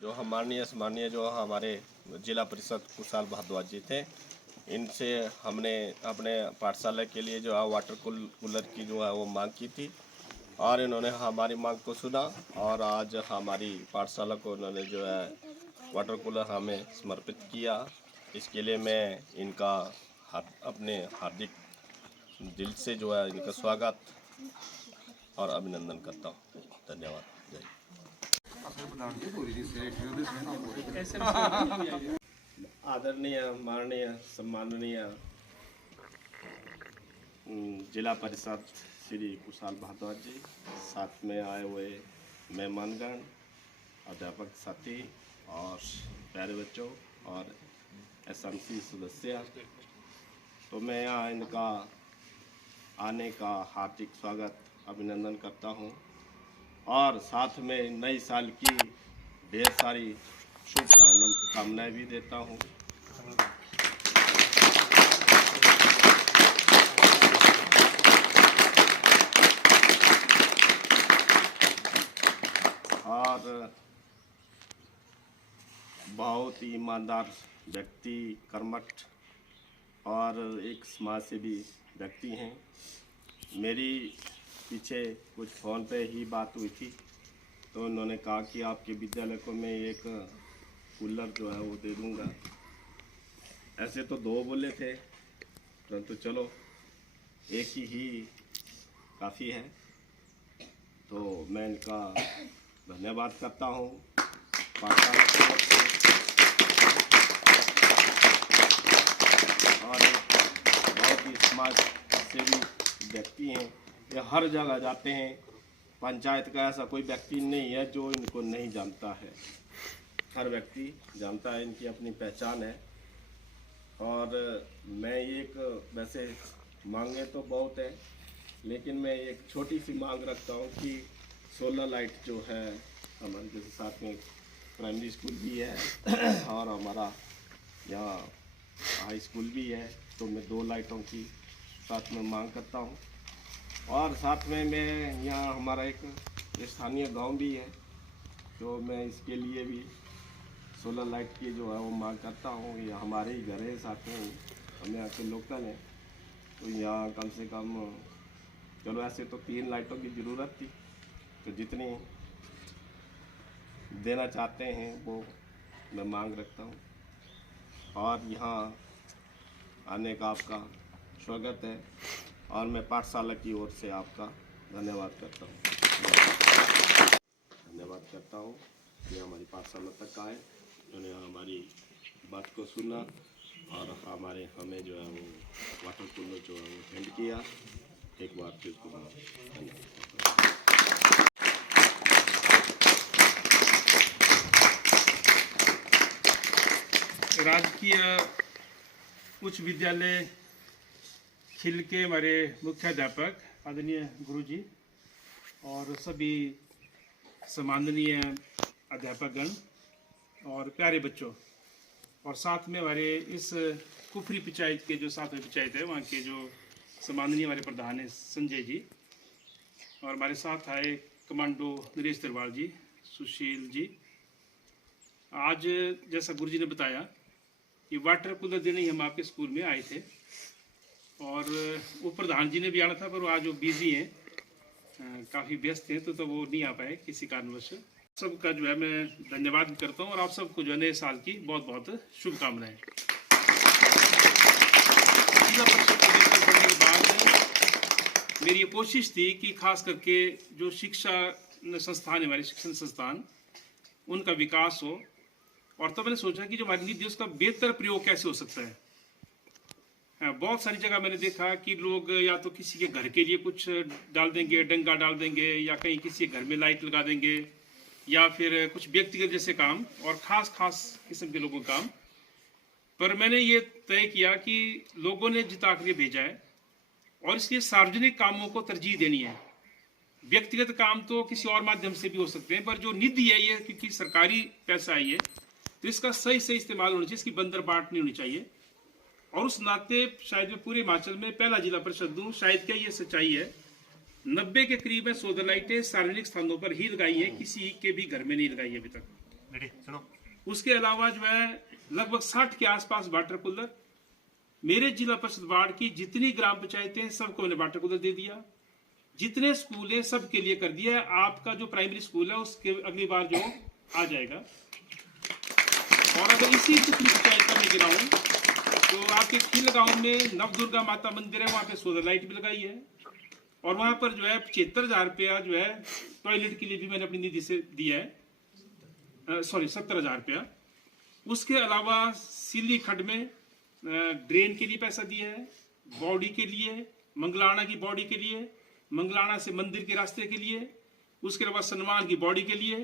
जो माननीय जो हमारे जिला परिषद कुशाल भारद्वाज जी थे, इनसे हमने अपने पाठशाला के लिए जो है वाटर कूलर की जो है वो मांग की थी और इन्होंने हमारी मांग को सुना और आज हमारी पाठशाला को उन्होंने जो है वाटर कूलर हमें समर्पित किया। इसके लिए मैं इनका अपने हार्दिक दिल से जो है इनका स्वागत और अभिनंदन करता हूँ। धन्यवाद। जय आदरणीय माननीय सम्माननीय जिला परिषद श्री कुशाल भारद्वाज जी, साथ में आए हुए मेहमानगण, अध्यापक साथी और प्यारे बच्चों और एसएमसी सदस्य, तो मैं यहाँ इनका आने का हार्दिक स्वागत अभिनंदन करता हूँ और साथ में नई साल की ढेर सारी शुभकामनाएं भी देता हूँ। और बहुत ही ईमानदार व्यक्ति, कर्मठ और एक समाजसेवी व्यक्ति हैं। मेरी पीछे कुछ फ़ोन पे ही बात हुई थी, तो उन्होंने कहा कि आपके विद्यालय को मैं एक कूलर जो है वो दे दूंगा। ऐसे तो 2 बोले थे, परंतु चलो एक ही काफ़ी है। तो मैं इनका धन्यवाद करता हूँ। और बहुत ही समाज सेवी व्यक्ति हैं, ये हर जगह जाते हैं। पंचायत का ऐसा कोई व्यक्ति नहीं है जो इनको नहीं जानता है, हर व्यक्ति जानता है, इनकी अपनी पहचान है। और मैं एक वैसे मांगे तो बहुत है, लेकिन मैं एक छोटी सी मांग रखता हूँ कि सोलर लाइट जो है, हमारे जैसे साथ में प्राइमरी स्कूल भी है और हमारा यहाँ हाई स्कूल भी है, तो मैं 2 लाइटों की साथ में मांग करता हूँ। और साथ में मैं यहाँ हमारा एक स्थानीय गांव भी है, तो मैं इसके लिए भी सोलर लाइट की जो है वो मांग करता हूँ। ये हमारे ही घर है, साथ में हम यहाँ के लोकल हैं, तो यहाँ कम से कम चलो ऐसे तो 3 लाइटों की ज़रूरत थी, तो जितनी देना चाहते हैं वो मैं मांग रखता हूँ। और यहाँ आने का आपका स्वागत है और मैं पाठशाला की ओर से आपका धन्यवाद करता हूँ कि हमारी पाठशाला तक आए, उन्होंने हमारी बात को सुना और हमें जो है वो वाटर कूलर जो है वो सेंड किया। एक बार फिर धन्यवाद। राजकीय उच्च विद्यालय खिल के हमारे मुख्याध्यापक आदरणीय गुरुजी और सभी सम्माननीय अध्यापकगण और प्यारे बच्चों, और साथ में हमारे इस कुफरी पंचायत के जो 7वें पंचायत है वहाँ के जो सम्माननीय हमारे प्रधान हैं संजय जी, और हमारे साथ आए कमांडो नरेश दरबार जी, सुशील जी। आज जैसा गुरुजी ने बताया कि वाटर कूलर देने ही हम आपके स्कूल में आए थे, और वो प्रधान जी ने भी आना था पर वो आज वो बिजी हैं, काफ़ी व्यस्त हैं, तो वो नहीं आ पाए किसी कारणवश। सबका जो है मैं धन्यवाद भी करता हूँ और आप सबको जो है नए साल की बहुत बहुत शुभकामनाएं। जिला परिषद को लेकर बढ़ने के बाद मेरी ये कोशिश थी कि खास करके जो शिक्षा संस्थान है, हमारे शिक्षण संस्थान, उनका विकास हो। और तो मैंने सोचा कि जो हमारी नीति है उसका बेहतर प्रयोग कैसे हो सकता है। बहुत सारी जगह मैंने देखा कि लोग या तो किसी के घर के लिए कुछ डाल देंगे, डंगा डाल देंगे, या कहीं किसी के घर में लाइट लगा देंगे, या फिर कुछ व्यक्तिगत जैसे काम और खास किस्म के लोगों का काम। पर मैंने ये तय किया कि लोगों ने जिता कर भेजा है और इसलिए सार्वजनिक कामों को तरजीह देनी है। व्यक्तिगत काम तो किसी और माध्यम से भी हो सकते हैं, पर जो निधि है ये क्योंकि सरकारी पैसा है ये, तो इसका सही इस्तेमाल होना चाहिए, इसकी बंदरबाट नहीं होनी चाहिए। और उस नाते शायद मैं पूरे हिमाचल में पहला जिला परिषद दूँ, शायद क्या ये सच्चाई है 90 के करीब है सोलर लाइटें सार्वजनिक स्थानों पर ही लगाई है, किसी के भी घर में नहीं लगाई है अभी तक। उसके अलावा जो है लगभग 60 के आसपास वाटर कूलर मेरे जिला परिषद वार्ड की जितनी ग्राम पंचायतें सबको मैंने वाटर कूलर दे दिया, जितने स्कूल हैं सबके लिए कर दिया है। आपका जो प्राइमरी स्कूल है उसके अगली बार जो आ जाएगा। और अगर इसी दूसरी पंचायत का मैं गिनाऊं तो आपके खिल गांव में नवदुर्गा माता मंदिर है, वहां पे सोलर लाइट भी लगाई है और वहां पर जो है 75,000 रुपया जो है टॉयलेट के लिए भी मैंने अपनी निधि से दिया है, सॉरी 70,000 रुपया। उसके अलावा सिल्ली खड्ड में ड्रेन के लिए पैसा दिया है, बॉडी के लिए, मंगलाना की बॉडी के लिए, मंगलाना से मंदिर के रास्ते के लिए, उसके अलावा सनमान की बॉडी के लिए,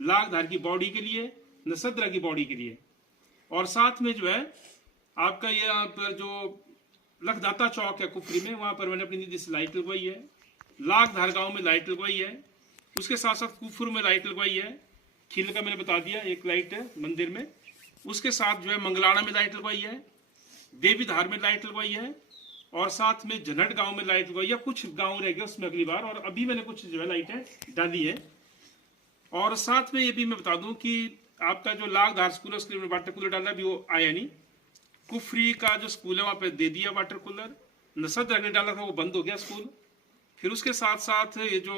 लागधार की बॉडी के लिए, नसद्रा की बॉडी के लिए। और साथ में जो है आपका यहाँ पर जो लखदाता चौक है कुफरी में, वहां पर मैंने अपनी निधि से लाइट लगवाई है, लागधार गांव में लाइट लगवाई है, उसके साथ साथ कुफर में लाइट लगवाई है, खिल का मैंने बता दिया एक लाइट है मंदिर में, उसके साथ जो है मंगलाना में लाइट लगवाई है, देवीधार में लाइट लगवाई है और साथ में जनहट गांव में लाइट लगवाई है। कुछ गांव रह गए उसमें अगली बार, और अभी मैंने कुछ जो है लाइटें डाली है। और साथ में ये भी मैं बता दूं कि आपका जो लागधार स्कूल है उसके लिए वाटर कूलर डाला, भी वो आया नहीं। कुफरी का जो स्कूल है वहां पे दे दिया वाटर कूलर, नसद ने डाला था वो बंद हो गया स्कूल। फिर उसके साथ साथ ये जो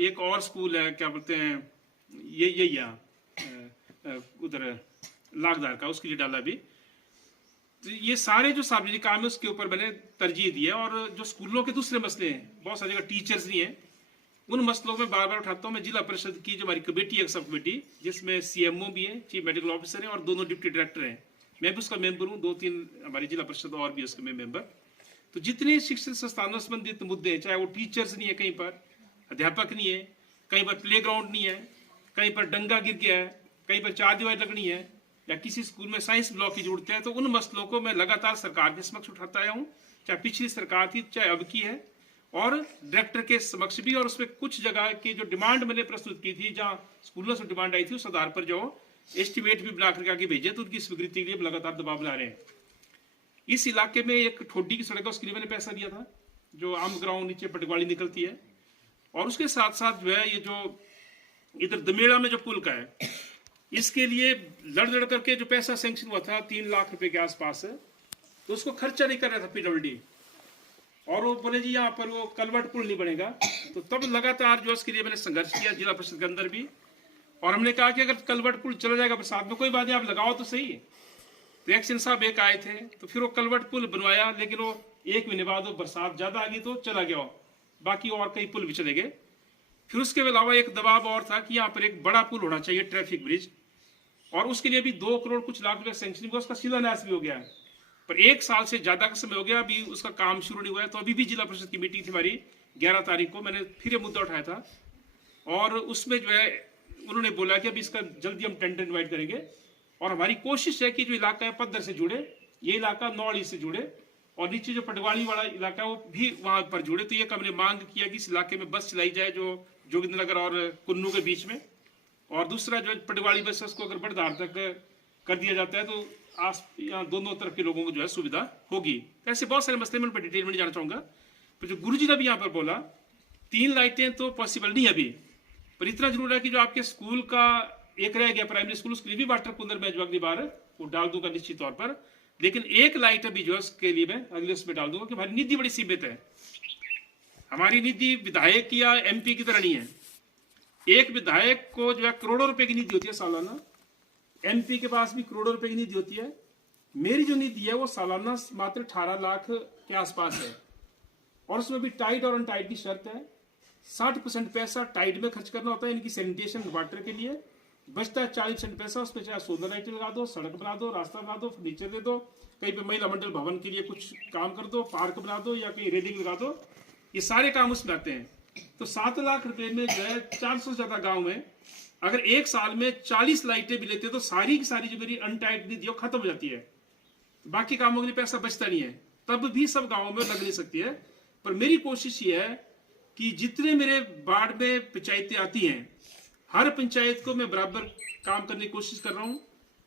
एक और स्कूल है क्या बोलते हैं ये यहाँ उधर लागधार का, उसके लिए डाला भी। तो ये सारे जो सार्वजनिक काम है उसके ऊपर मैंने तरजीह दी है। और जो स्कूलों के दूसरे मसले हैं, बहुत सारी जगह टीचर्स नहीं है, उन मसलों में बार बार उठाता हूँ। मैं जिला परिषद की जो हमारी कमेटी है, सब कमेटी, जिसमें CMO भी है, चीफ मेडिकल ऑफिसर है और दोनों डिप्टी डायरेक्टर हैं, मैं भी उसका मेंबर हूँ, 2-3 हमारी जिला परिषद और भी उसके मेंबर। तो जितने शिक्षण संस्थानों संबंधित मुद्दे हैं, चाहे वो टीचर्स नहीं है, कहीं पर अध्यापक नहीं है, कहीं पर प्ले ग्राउंड नहीं है, कहीं पर डंगा गिर गया है, कहीं पर चार दीवार लगनी है, या किसी स्कूल में साइंस ब्लॉक की जरूरत है, तो उन मसलों को मैं लगातार सरकार के समक्ष उठाता आया हूँ, चाहे पिछली सरकार थी चाहे अब की है, और डायरेक्टर के समक्ष भी। और उसमें कुछ जगह की जो डिमांड मैंने प्रस्तुत की थी, जहाँ स्कूलों से डिमांड आई थी, उस आधार पर जो एस्टिमेट भी बना करके आगे भेजे, तो उनकी स्वीकृति के लिए लगातार दबाव बना रहे हैं। इस इलाके में एक ठोडी की सड़क है, उसके लिए मैंने पैसा दिया था, जो आम ग्राउंड नीचे पटवाली निकलती है। और उसके साथ साथ जो है ये जो इधर दमेड़ा में जो पुल का है, इसके लिए लड़ करके जो पैसा सैंक्शन हुआ था 3 लाख रुपए के आसपास, तो उसको खर्चा नहीं कर रहा था PWD, और वो बोले जी यहाँ पर वो कलवर्ट पुल नहीं बनेगा। तो तब लगातार जो इसके लिए मैंने संघर्ष किया जिला परिषद के अंदर भी, और हमने कहा कि अगर कलवर्ट पुल चला जाएगा बरसात में, कोई बात नहीं, आप लगाओ तो सही। तो एक्शन साहब एक आए थे, तो फिर वो कलवर्ट पुल बनवाया, लेकिन वो 1 महीने बाद वो बरसात ज्यादा आ गई तो चला गया, बाकी और कई पुल भी चले गए। फिर उसके अलावा एक दबाव और था कि यहाँ पर एक बड़ा पुल होना चाहिए, ट्रैफिक ब्रिज, और उसके लिए भी 2 करोड़ कुछ लाख रुपए सैंक्शन हुआ, उसका शिलान्यास भी हो गया है, पर 1 साल से ज्यादा का समय हो गया, अभी उसका काम शुरू नहीं हुआ है। तो अभी भी जिला परिषद की मीटिंग थी हमारी 11 तारीख को, मैंने फिर ये मुद्दा उठाया था, और उसमें जो है उन्होंने बोला कि अभी इसका जल्दी हम टेंडर इन्वाइट करेंगे, और हमारी कोशिश है कि जो इलाका है पद्दर से जुड़े, ये इलाका नौड़ी से जुड़े, और नीचे जो पटवाली वाला इलाका है वो भी वहां पर जुड़े। तो ये हमने मांग किया कि इस इलाके में बस चलाई जाए, जो जोगिंद्र नगर और कुन्नू के बीच में, और दूसरा जो पटवाली बस उसको अगर बड़धार तक कर दिया जाता है तो यहाँ दोनों तरफ के लोगों को जो है सुविधा होगी। ऐसे बहुत सारे मसले में डिटेल में नहीं जाना चाहूंगा, पर जो गुरुजी ने भी यहाँ पर बोला 3 लाइटें तो पॉसिबल नहीं अभी, पर इतना जरूर है कि जो आपके स्कूल का एक रह गया प्राइमरी स्कूल, उसके लिए भी वाटर कूलर मैं जो अगली बार वो डाल दूंगा निश्चित तौर पर। लेकिन एक लाइट अभी जो है उसके लिए मैं अगले उसमें डाल दूंगा, कि हमारी निधि बड़ी सीमित है। हमारी निधि विधायक या MP की तरह नहीं है। एक विधायक को जो है करोड़ों रुपए की निधि होती है सालाना, MP के पास भी करोड़ों रुपए की निधि होती है। मेरी जो निधि है वो सालाना मात्र 18 लाख के आसपास है, और उसमें भी टाइट और अनटाइट की शर्त है। 60% पैसा टाइट में खर्च करना होता है, इनकी सैनिटेशन वाटर के लिए, बचता है 40% पैसा, उसमें चाहे सोलर लाइट लगा दो, सड़क बना दो, रास्ता बना दो, फर्नीचर दे दो, कहीं पे महिला मंडल भवन के लिए कुछ काम कर दो, पार्क बना दो, या कहीं रेलिंग लगा दो, ये सारे काम उसमें आते हैं। तो 7 लाख रुपए में जो है 400 से ज्यादा गाँव में अगर 1 साल में 40 लाइटें भी लेते हैं तो सारी की सारी जो मेरी अनटाइट निधि है खत्म हो जाती है, बाकी कामों के लिए पैसा बचता नहीं है। तब भी सब गाँवों में लग नहीं सकती है, पर मेरी कोशिश ये है कि जितने मेरे वार्ड में पंचायतें आती हैं, हर पंचायत को मैं बराबर काम करने की कोशिश कर रहा हूँ,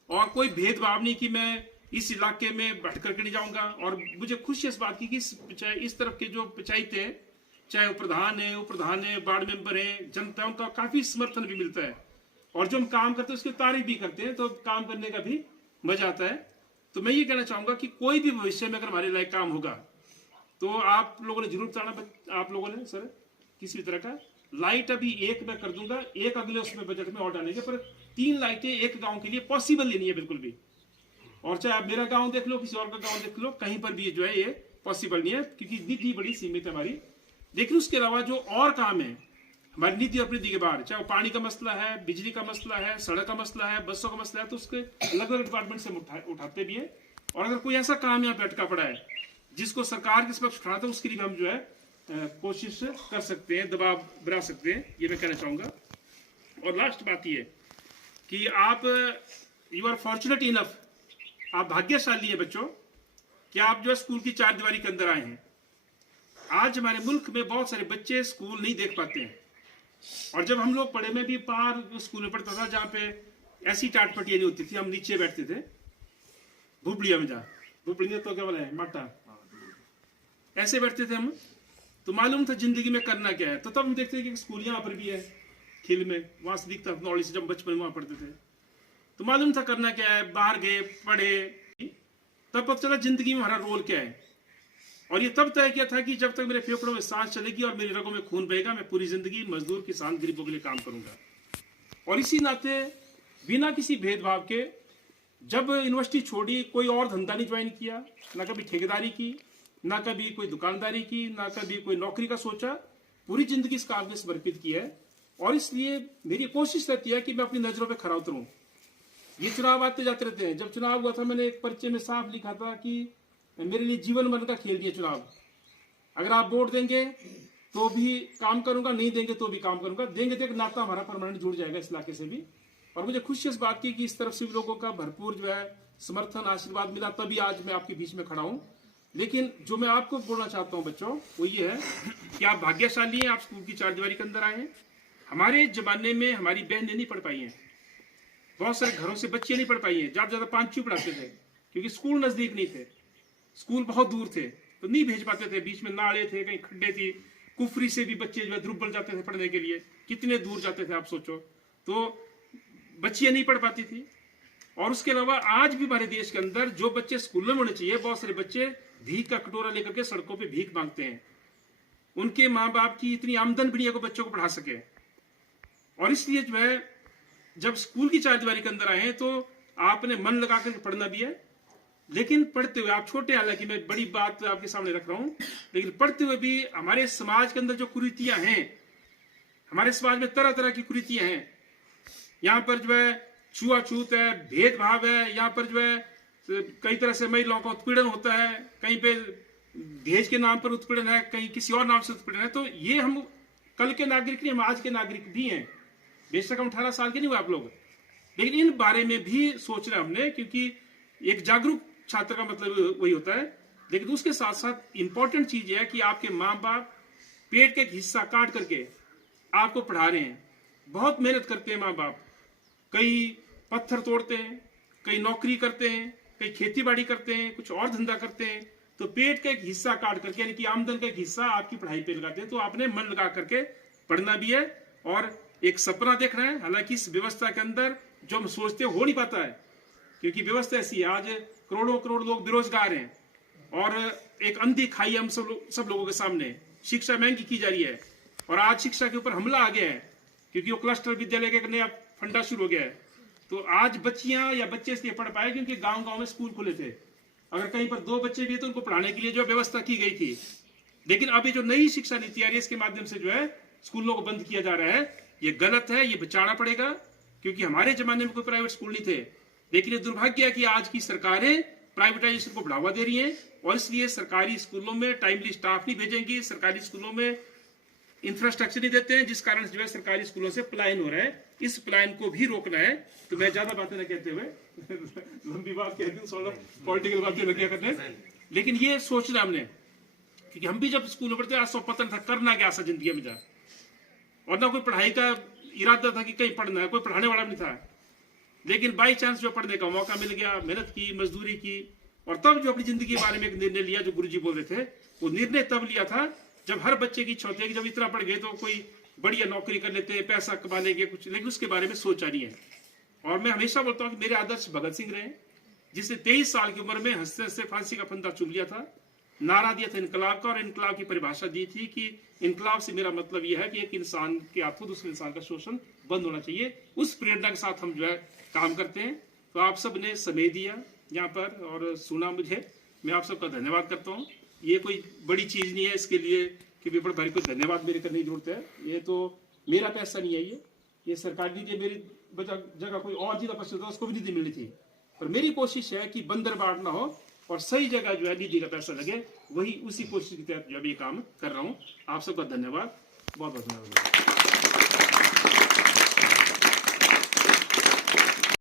और कोई भेदभाव नहीं कि मैं इस इलाके में भटक करके नहीं जाऊंगा। और मुझे खुशी इस बात की कि इस तरफ के जो पंचायतें हैं, चाहे वो प्रधान है, उप प्रधान है, वार्ड मेंबर है, जनता, उनका काफी समर्थन भी मिलता है और जो हम काम करते हैं उसकी तारीफ भी करते हैं, तो काम करने का भी मजा आता है। तो मैं ये कहना चाहूंगा कि कोई भी भविष्य में अगर हमारे लायक काम होगा तो आप लोगों ने जरूर बताना, आप लोगों ने सर किसी भी तरह का लाइट अभी एक मैं कर दूंगा, एक अगले उसमें बजट में और डालेंगे, पर 3 लाइटें एक गांव के लिए पॉसिबल नहीं है बिल्कुल भी। और चाहे आप मेरा गांव देख लो, किसी और का गांव देख लो, कहीं पर भी जो है ये पॉसिबल नहीं है क्योंकि निधि बड़ी सीमित है हमारी। लेकिन उसके अलावा जो और काम है हमारी निधि और निधि के बाहर, चाहे वो पानी का मसला है, बिजली का मसला है, सड़क का मसला है, बसों का मसला है, तो उसके अलग अलग डिपार्टमेंट से हम उठाते भी है। और अगर कोई ऐसा काम यहाँ पे अटका पड़ा है जिसको सरकार के समक्ष उठाना, तो उसके लिए हम जो है कोशिश कर सकते हैं, दबाव बना सकते हैं, ये मैं कहना चाहूंगा। और लास्ट बात ये कि आप यू आर फॉर्चुनेट इनफ, आप भाग्यशाली है बच्चों कि आप जो है स्कूल की 4 दीवारी के अंदर आए हैं। आज हमारे मुल्क में बहुत सारे बच्चे स्कूल नहीं देख पाते हैं, और जब हम लोग पढ़े, में भी बाहर स्कूल में पढ़ता था जहाँ पे ऐसी टाटपटियाँ नहीं होती थी, हम नीचे बैठते थे भुबड़िया में, जहाँ भुबड़िया तो क्या बोला है माटा, ऐसे बैठते थे हम, तो मालूम था जिंदगी में करना क्या है। तो तब हम देखते थे कि स्कूल यहाँ पर भी है, खिल में, वहां से दिखता नौड़ी से, जब बचपन में वहां पढ़ते थे तो मालूम था करना क्या है, बाहर गए पढ़े, तब पता चला जिंदगी में हमारा रोल क्या है। और ये तब तय किया था कि जब तक मेरे फेफड़ों में सांस चलेगी और मेरी रगों में खून बहेगा, मैं पूरी जिंदगी मजदूर, किसान, गरीबों के लिए काम करूंगा। और इसी नाते बिना किसी भेदभाव के जब यूनिवर्सिटी छोड़ी, कोई और धंधा नहीं ज्वाइन किया, ना कभी ठेकेदारी की, ना कभी कोई दुकानदारी की, ना कभी कोई नौकरी का सोचा, पूरी जिंदगी इस काम में समर्पित की है। और इसलिए मेरी कोशिश रहती है कि मैं अपनी नजरों पे खरा उतरूं। ये चुनाव आते जाते रहते हैं, जब चुनाव हुआ था मैंने एक पर्चे में साफ लिखा था कि मेरे लिए जीवन मरण का खेल दिया चुनाव, अगर आप वोट देंगे तो भी काम करूंगा, नहीं देंगे तो भी काम करूंगा, देंगे तो एक नाता हमारा परमानेंट जुड़ जाएगा इस इलाके से भी। और मुझे खुशी इस बात की कि इस तरफ से भी लोगों का भरपूर जो है समर्थन, आशीर्वाद मिला, तभी आज मैं आपके बीच में खड़ा हूं। लेकिन जो मैं आपको बोलना चाहता हूं बच्चों, वो ये है कि आप भाग्यशाली हैं, आप स्कूल की 4 दीवारी के अंदर आए हैं। हमारे जमाने में हमारी बहनें नहीं पढ़ पाई हैं, बहुत सारे घरों से बच्चे नहीं पढ़ पाई हैं, ज्यादा 5वीं पढ़ाते थे क्योंकि स्कूल नजदीक नहीं थे, स्कूल बहुत दूर थे, तो नहीं भेज पाते थे, बीच में नाले थे, कहीं खड्डे थी, कुफरी से भी बच्चे जो है द्रुब्बल जाते थे पढ़ने के लिए, कितने दूर जाते थे आप सोचो, तो बच्चियां नहीं पढ़ पाती थी। और उसके अलावा आज भी हमारे देश के अंदर जो बच्चे स्कूलों में होने चाहिए, बहुत सारे बच्चे भीख का कटोरा लेकर के सड़कों पे भीख मांगते हैं, उनके माँ बाप की इतनी आमदन भी नहीं है को बच्चों को पढ़ा सके। और इसलिए जो है जब स्कूल की 4 दीवारी के अंदर आए हैं तो आपने मन लगा कर पढ़ना भी है, लेकिन पढ़ते हुए, आप छोटे, हालांकि मैं बड़ी बात आपके सामने रख रहा हूं, लेकिन पढ़ते हुए भी हमारे समाज के अंदर जो कुरीतियां हैं, हमारे समाज में तरह तरह की कुरीतियां हैं, यहाँ पर जो है छुआछूत है, भेदभाव है, यहाँ पर जो है कई तरह से महिलाओं का उत्पीड़न होता है, कहीं पे दहेज के नाम पर उत्पीड़न है, कहीं किसी और नाम से उत्पीड़न है। तो ये हम कल के नागरिक नहीं, हम आज के नागरिक भी हैं, बेशक हम 18 साल के नहीं हुए आप लोग, लेकिन इन बारे में भी सोचना हमने, क्योंकि एक जागरूक छात्र का मतलब वही होता है। लेकिन उसके साथ साथ इंपॉर्टेंट चीज है कि आपके माँ बाप पेट का एक हिस्सा काट करके आपको पढ़ा रहे हैं, बहुत मेहनत करते हैं माँ बाप, कई पत्थर तोड़ते हैं, कई नौकरी करते हैं, कई खेती बाड़ी करते हैं, कुछ और धंधा करते हैं, तो पेट का एक हिस्सा काट करके, यानी कि आमदन का एक हिस्सा आपकी पढ़ाई पे लगाते हैं। तो आपने मन लगा करके पढ़ना भी है और एक सपना देखना है। हालांकि इस व्यवस्था के अंदर जो हम सोचते हो नहीं पाता है, क्योंकि व्यवस्था ऐसी है, आज करोड़ों करोड़ लोग बेरोजगार हैं और एक अंधी खाई हम सब लोगों के सामने, शिक्षा महंगी की जा रही है और आज शिक्षा के ऊपर हमला आ गया है क्योंकि वो क्लस्टर विद्यालय का एक नया फंडा शुरू हो गया है। तो आज बच्चियां या बच्चे इसलिए पढ़ पाए क्योंकि गांव गांव में स्कूल खुले थे, अगर कहीं पर 2 बच्चे भी है तो उनको पढ़ाने के लिए जो व्यवस्था की गई थी। लेकिन अभी जो नई शिक्षा नीति आ रही है, इसके माध्यम से जो है स्कूलों को बंद किया जा रहा है, ये गलत है, ये बचाना पड़ेगा, क्योंकि हमारे जमाने में कोई प्राइवेट स्कूल नहीं थे। लेकिन ये दुर्भाग्य है कि आज की सरकारें प्राइवेटाइजेशन को बढ़ावा दे रही हैं और इसलिए सरकारी स्कूलों में टाइमली स्टाफ नहीं भेजेंगी, सरकारी स्कूलों में इंफ्रास्ट्रक्चर नहीं देते हैं, जिस कारण जो है सरकारी स्कूलों से पलायन हो रहा है। इस पलायन को भी रोकना है। तो मैं ज्यादा बातें न कहते हुए लंबी बात कहती हूँ, थोड़ा पॉलिटिकल बातें लग गया करने, लेकिन ये सोचना हमने, क्योंकि हम भी जब स्कूल में पढ़ते आज पता था करना क्या सा जिंदगी में जा, और ना कोई पढ़ाई का इरादा था कि कहीं पढ़ना है, कोई पढ़ाने वाला नहीं था। लेकिन बाई चांस जो पढ़ने का मौका मिल गया, मेहनत की, मजदूरी की, और तब जो अपनी जिंदगी के बारे में एक निर्णय लिया, जो गुरुजी बोल रहे थे, वो निर्णय तब लिया था जब हर बच्चे की इच्छा होती है कि जब इतना पढ़ गए तो कोई बढ़िया नौकरी कर लेते हैं, पैसा कमा लेंगे कुछ, लेकिन उसके बारे में सोचा नहीं है। और मैं हमेशा बोलता हूँ कि मेरे आदर्श भगत सिंह रहे, जिसने 23 साल की उम्र में हंसते हंसते फांसी का फंदा चुभ लिया था, नारा दिया था इनकलाब का, और इनकलाब की परिभाषा दी थी कि इनकलाब से मेरा मतलब यह है कि एक इंसान के हाथों दूसरे इंसान का शोषण बंद होना चाहिए। उस प्रेरणा के साथ हम जो है काम करते हैं। तो आप सब ने समय दिया यहाँ पर और सुना मुझे, मैं आप सबका धन्यवाद करता हूँ। ये कोई बड़ी चीज़ नहीं है इसके लिए कि बड़े भारी कोई धन्यवाद मेरे करने की जरूरत है। ये तो मेरा पैसा नहीं है, ये सरकार नीति, मेरी जगह कोई और जिला परिषद था उसको भी निधि मिली थी, पर मेरी कोशिश है कि बंदरबाड़ ना हो और सही जगह जो है निधि का पैसा लगे, वही उसी कोशिश के तहत जो अभी काम कर रहा हूँ। आप सबका धन्यवाद, बहुत बहुत धन्यवाद।